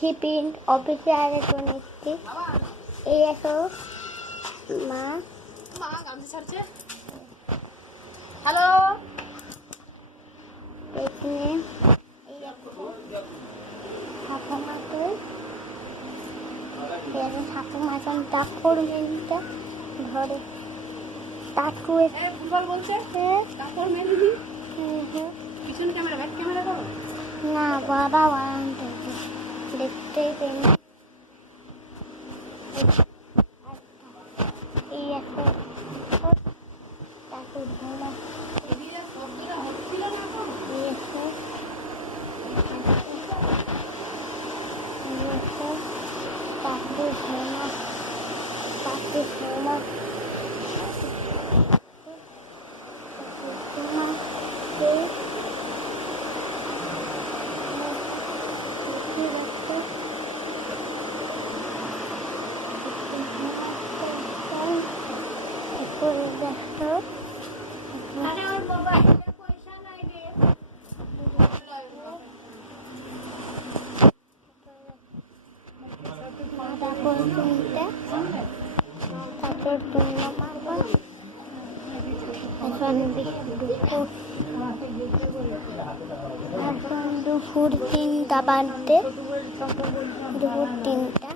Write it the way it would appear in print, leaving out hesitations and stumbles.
Tiffin অফিসে আরেকজন এসছি। এই এসো মা গামছা ছাড়ছে। হ্যালো, এখানে এই একটা ছাপা মাছের ছাপা মাছ ডাক করবেন ঘরে টাটু ফুটবল বলছে কাপড় মেরে দিবি। পিছন ক্যামেরা, ব্যাক ক্যামেরা করো না বাবা দেখতেই পেন। এই একটা টাটু ধোলা এদিকে সবগুলো হচ্ছিল না এখন। টাটু ধোলা টাটু ধোলা এখন দুপুর 3টা বাজতে, দুপুর 3টা।